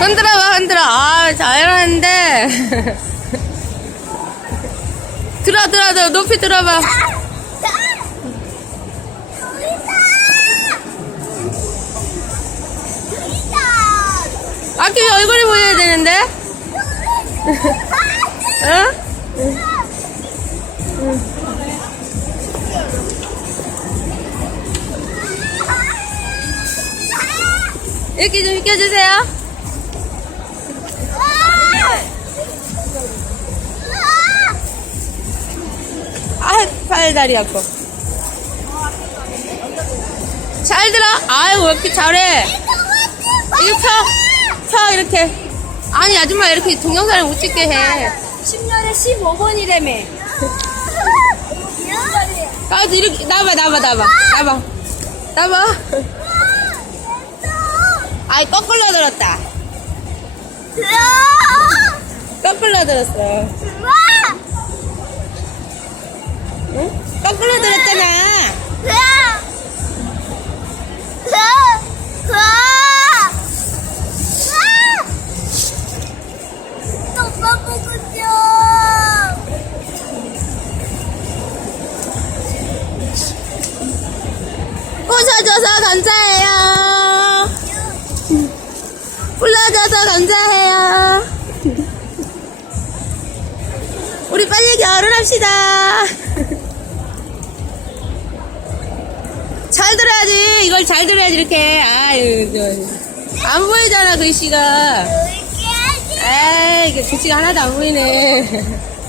흔들어봐, 흔들어. 아, 잘하는데. 들어, 들어, 들어. 높이 들어봐. 아기 얼굴이 보여야 되는데? 응? 이렇게 좀 비켜주세요. 아, 팔다리 아파. 잘 들어. 아유, 왜 이렇게 잘해. 이거 펴. 펴, 이렇게. 아니, 아줌마 이렇게 동영상을 못 찍게 해. 10년에 15번이라며. 가서 이렇게, 나봐, 나봐, 나봐. 나봐. 나봐. 아이, 거꾸로 들었다. 거꾸로 들었어. 응? 거꾸로 들었잖아. 웃어줘서 감사해요. 불러줘서 감사해요. 우리 빨리 결혼합시다. 잘 들어야지. 이걸 잘 들어야지, 이렇게. 아유, 저, 안 보이잖아, 글씨가. 에이, 이게 글씨가 하나도 안 보이네.